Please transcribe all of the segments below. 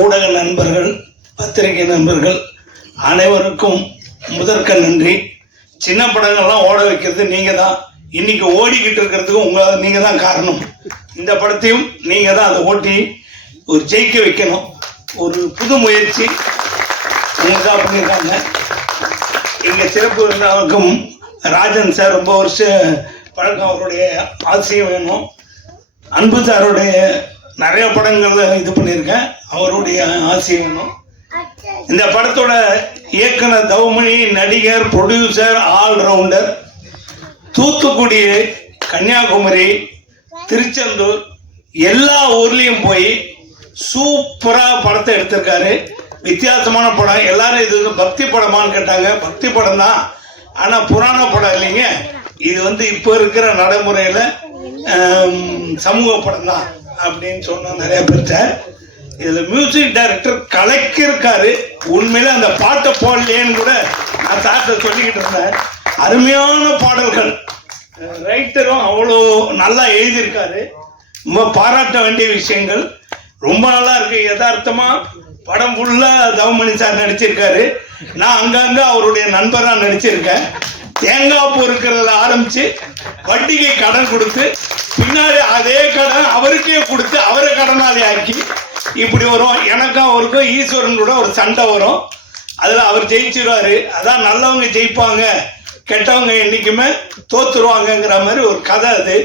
ஊடக நண்பர்கள், பத்திரிகை நண்பர்கள் அனைவருக்கும் முதற்க நன்றி. சின்ன படங்கள்லாம் ஓட வைக்கிறது நீங்கள் தான். இன்னைக்கு ஓடிக்கிட்டு இருக்கிறதுக்கு நீங்கள் தான் காரணம். இந்த படத்தையும் நீங்கள் தான் அதை ஓட்டி ஒரு ஜெயிக்க வைக்கணும். ஒரு புது முயற்சி நீங்கள் தான் பண்ணியிருக்காங்க. இங்கே சிறப்பு விருந்தாளருக்கும் ராஜன் சார் ரொம்ப வருஷம் பழக்கம், அவருடைய ஆசையும் வேணும். அன்பு சாருடைய நிறைய படங்கள் இது பண்ணியிருக்கேன், அவருடைய ஆசையும் வேணும். இந்த படத்தோட இயக்குனர் தவமணி, நடிகர், ப்ரொடியூசர், ஆல்ரவுண்டர். தூத்துக்குடி, கன்னியாகுமரி, திருச்செந்தூர் எல்லா ஊர்லேயும் போய் சூப்பராக படத்தை எடுத்திருக்காரு. வித்தியாசமான படம். எல்லாரும் இது பக்தி படமான்னு கேட்டாங்க. பக்தி படம் தான், ஆனால் புராண படம் இல்லைங்க. இது இப்போ இருக்கிற நடைமுறையில் சமூக படம் தான் அப்படின்னு சொன்ன நிறைய பேர்ட்ட. இதில் மியூசிக் டைரக்டர் கலக்கிருக்காரு. உண்மையில அந்த பாட்டை போடலேன்னு கூட நான் சார்ட்ட சொல்லிக்கிட்டு இருந்தேன். அருமையான பாடல்கள். ரைட்டரும் அவ்வளோ நல்லா எழுதியிருக்காரு. ரொம்ப பாராட்ட வேண்டிய விஷயங்கள். ரொம்ப நல்லா இருக்கு. யதார்த்தமா படம் ஃபுல்லா தவமணி சார் நடிச்சிருக்காரு. நான் அங்கங்க அவருடைய நண்பராக நடிச்சிருக்கேன். தேங்காய் பூ இருக்கிறதுல ஆரம்பிச்சு வட்டிக்கு கடன் கொடுத்து பின்னாடி அதே கடன் அவருக்கே கொடுத்து அவரை கடனாளி ஆக்கி இப்படி வரும். எனக்கும் அவருக்கும் ஈஸ்வரன் கூட ஒரு சண்டை வரும். அதில் அவர் ஜெயிச்சிருவாரு. அதான் நல்லவங்க ஜெயிப்பாங்க, கெட்டவங்க என்னைக்குமே தோத்துருவாங்கங்கிற மாதிரி ஒரு கதை அது.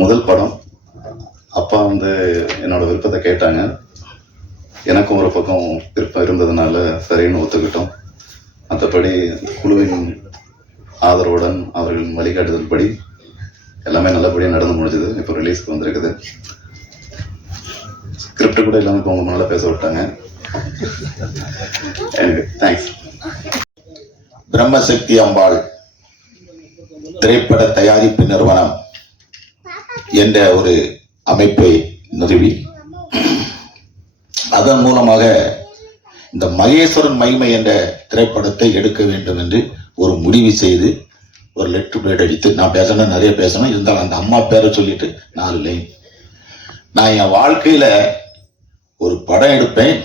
முதல் படம் அப்பா என்னோட விருப்பத்தை கேட்டாங்க. எனக்கும் ஒரு பக்கம் விருப்பம் இருந்ததுனால சரின்னு ஒத்துக்கிட்டோம். மற்றபடி குழுவின் ஆதரவுடன் அவர்களின் வழிகாட்டுதல் படி எல்லாமே நல்லபடியாக நடந்து முடிஞ்சது. இப்போ ரிலீஸ்க்கு வந்திருக்குது. ஸ்கிரிப்ட் கூட எல்லாமே இப்போ உங்க முன்னால பேச விட்டாங்க. எனக்கு தேங்க்ஸ். பிரம்மசக்தி அம்பாள் திரைப்பட தயாரிப்பு நிறுவனம் என்ற ஒரு அமைப்பை நிறுவி அதன் மூலமாக இந்த மகேஸ்வரன் மகிமை என்ற திரைப்படத்தை எடுக்க வேண்டும் என்று ஒரு முடிவு செய்து ஒரு லெட்டர் பேட் அடித்து, நான் பேசணும் நிறைய பேசணும், இருந்தாலும் அந்த அம்மா பேரை சொல்லிட்டு 4 லைன். நான் என் வாழ்க்கையில ஒரு படம் எடுப்பேன்.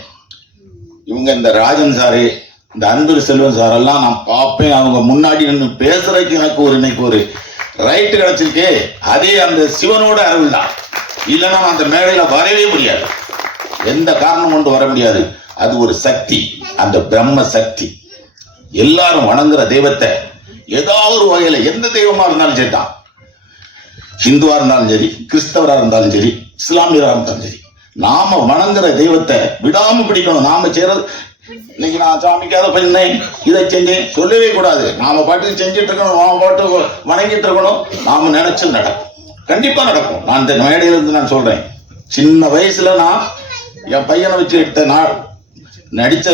இவங்க இந்த ராஜன் சாரு, இந்த அன்பு செல்வன் சாரெல்லாம் நான் பார்ப்பேன். அவங்க முன்னாடி நின்று பேசுறதுக்கு எனக்கு இன்னைக்கு ஒரு ரைட்டு கிடைச்சிருக்கே. அதே அந்த சிவனோட அருள் தான். இல்லைன்னா அந்த மேடையில வரவே முடியாது. எந்த காரணம் கொண்டு வர முடியாது. அது ஒரு சக்தி, அந்த பிரம்ம சக்தி. எல்லாரும் வணங்குற தெய்வத்தை ஏதாவது ஒரு வகையில, எந்த தெய்வமா இருந்தாலும் சரி தான், ஹிந்துவா இருந்தாலும் சரி, கிறிஸ்தவரா இருந்தாலும் சரி, இஸ்லாமியரா இருந்தாலும் சரி, நாம வணங்குற தெய்வத்தை விடாம பிடிக்கணும். நாம செய்யறது, இன்னைக்கு நான் சாமிக்காக பண்ணேன், இதை செஞ்சேன் சொல்லவே கூடாது. நாம பாட்டுக்கு செஞ்சுட்டு இருக்கணும், நாம பாட்டு வணங்கிட்டு இருக்கணும். நாம நினைச்சு நடக்கும், கண்டிப்பா நடக்கும். நான் இந்த மேடையில இருந்து நான் சொல்றேன், சின்ன வயசுல நான் என் பையனை வச்சு எடுத்த நாள் நடிச்ச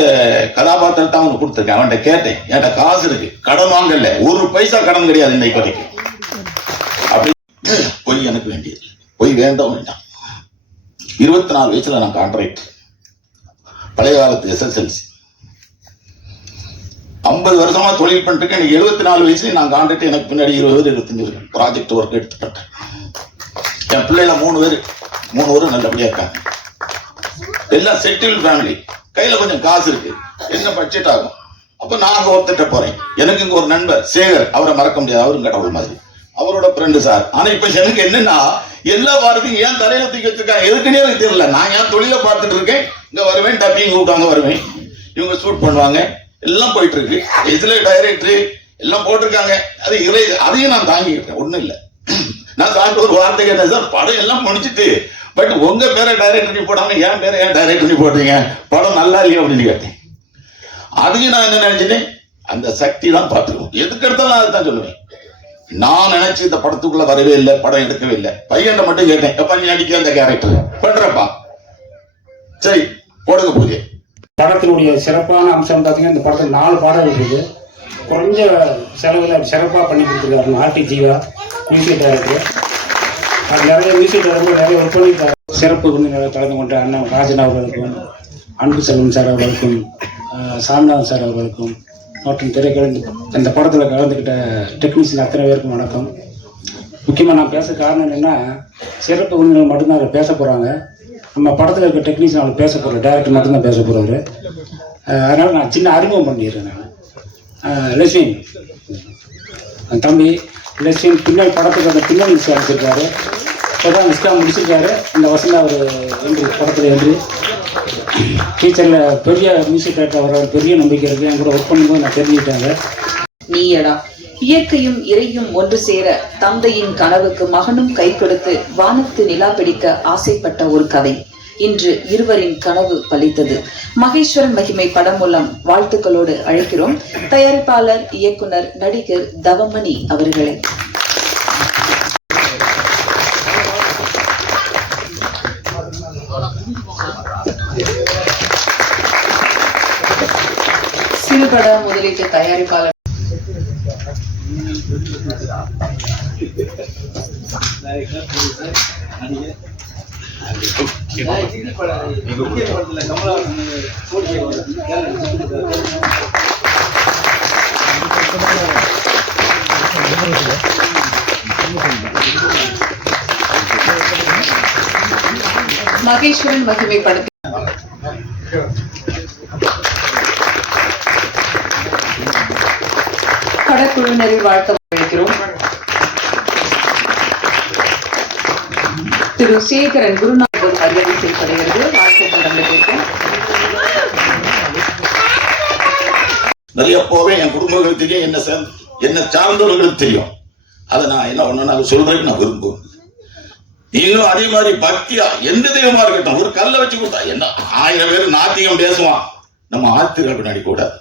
கதாபாத்திரத்தை அவனுக்கு கொடுத்துருக்கேன். அவன்கிட்ட கேட்டேன், என்கிட்ட காசு இருக்கு, கடன் வாங்கல, 1 பைசா கடன் கிடையாது இன்னைக்கு வரைக்கும். அப்படி பொய் எனக்கு வேண்டியது, பொய் வேண்டாம். 24 வயசுல நான் கான்ட்ராக்ட், பழைய காலத்து SSLC. 50 வருஷமா தொழில் பண்ணிட்டு எனக்கு 74 வயசுல நான் கான்ட்ராக்ட். எனக்கு பின்னாடி 20 25 ப்ராஜெக்ட் ஒர்க் எடுத்துட்டேன். என் பிள்ளைல 3 பேரும் நல்லபடியா இருக்காங்க. எல்லாம் செட்டில் ஃபேமிலி. கையில கொஞ்சம் காசு இருக்கு, என்ன பட்ஜெட் ஆகும். அப்ப நான் அங்க ஒருத்திட்ட போறேன். எனக்கு இங்க ஒரு நண்பர் சேகர், அவரை மறக்க முடியாது, அவரும் கடவுள் மாதிரி, அவரோட ஃப்ரெண்டு சார். ஆனா இப்ப எனக்கு என்னன்னா, எல்லா வாரத்தையும் ஏன் தலையில தூக்கி வச்சிருக்காங்க எதுக்குன்னே எனக்கு தெரியல. நான் ஏன் தொழில பார்த்துட்டு இருக்கேன், இங்க வருவேன், டப்பிங் கூப்பிட்டாங்க வருவேன், இவங்க ஷூட் பண்ணுவாங்க, எல்லாம் போயிட்டு இருக்கு. இதுல டைரக்டர் எல்லாம் போட்டிருக்காங்க. அதையும் நான் தாங்கிக்கிட்டேன், ஒண்ணும் இல்லை. நான் சாப்பிட்டு ஒரு வார்த்தை கேட்டேன், சார் படம் எல்லாம் முடிச்சுட்டு பட் உங்க பேரை டைரக்டர் போடாம என் பேரை ஏன் டைரக்டர் போட்டீங்க, படம் நல்லா இல்லையா அப்படின்னு கேட்டேன். அதையும் நான் என்ன நினைச்சிட்டேன், அந்த சக்தி தான் பார்த்துக்கணும். எதுக்கு எடுத்தாலும் நான் அதுதான் சொல்லுவேன். நான் நினைச்சு இந்த படத்துக்குள்ள வரவே இல்லை, படம் எடுக்கவே இல்லை. பையன் மட்டும் கேட்டேன், எப்ப நீ நடிக்க அந்த கேரக்டர் பண்றப்பா, சரி போடுங்க பூஜை. படத்தினுடைய சிறப்பான அம்சம் பார்த்தீங்கன்னா, இந்த படத்தில் 4 பாடல்கள் இருக்குது. குறைஞ்ச செலவில் சிறப்பாக பண்ணி கொடுத்துருக்காரு ஆர்டி ஜீவா, மியூசிக் டைரக்டர். அது நிறைய மியூசிக் டைரக்டர் நிறைய ஒர்க் பண்ணியிருக்காரு. சிறப்பு கலந்து கொண்ட அண்ணன் ராஜன் அவர்களுக்கும், அன்பு செல்வன் சார் அவர்களுக்கும், சாமிநாதன் சார் அவர்களுக்கும் மற்றும் திரைக்கலை இந்த படத்தில் கலந்துக்கிட்ட டெக்னீஷியன் அத்தனை பேருக்கும் வணக்கம். முக்கியமாக நான் பேச காரணம் என்னென்னா, சிறப்பு விருந்தினர் மட்டும்தான் அதில் பேச போகிறாங்க. நம்ம படத்தில் இருக்க டெக்னீஷியன் அவள் பேச போகிறோம், டைரக்டர் மட்டும்தான் பேச போகிறாரு. அதனால் நான் சின்ன அறிமுகம் பண்ணிடுறேன். நான் லட்சுமி அந்த தம்பி லட்சுமி பின்னாடி படத்துக்கு அந்த பின்னணி இசை அமைச்சிருக்காரு. இப்போ தான் இஸ்கா முடிச்சிருக்காரு. இந்த வசந்த அவர் என்று படத்தில் என்று டீச்சரில் பெரிய மியூசிக் டைரக்டர் வர பெரிய நம்பிக்கை இருக்குது. என் கூட ஒர்க் பண்ணும்போது நான் தெரிஞ்சுக்கிட்டாங்க. நீயடா இயற்கையும் இறையும் ஒன்று சேர தந்தையின் கனவுக்கு மகனும் கை கொடுத்து வானத்து நிலா பிடிக்க ஆசைப்பட்ட ஒரு கதை. இன்று இருவரின் கனவு பலித்தது. மகேஸ்வரன் மகிமை படம் மூலம் வாழ்த்துக்களோடு அழைக்கிறோம் தயாரிப்பாளர், இயக்குனர், நடிகர் தவமணி அவர்களை. சிறுபட முதலீட்டு தயாரிப்பாளர் மகேஸ்வரன் மகிமை படத்தில் படக்குழுவினரை வாழ்த்த அழைக்கிறோம். திரு சேகரன் குருநாத் மரியாதை செய்யப்படுகிறது. வாழ்த்துக்கள் நம்பத்திற்கு. நிறைய போவேன், என் குடும்பங்களுக்கு தெரியும், என்ன சார்ந்தவர்களுக்கு தெரியும். அதை நான் என்ன ஒண்ணு சொல்றதுக்கு நான் விரும்புவேன். நீங்களும் அதே மாதிரி பக்தியா எந்த தெய்வமா இருக்கட்டும், ஒரு கல்லை வச்சு கொடுத்தா என்ன 1000 பேர் நாத்திகம் பேசுவான், நம்ம ஆத்திர பின்னாடி கூடாது.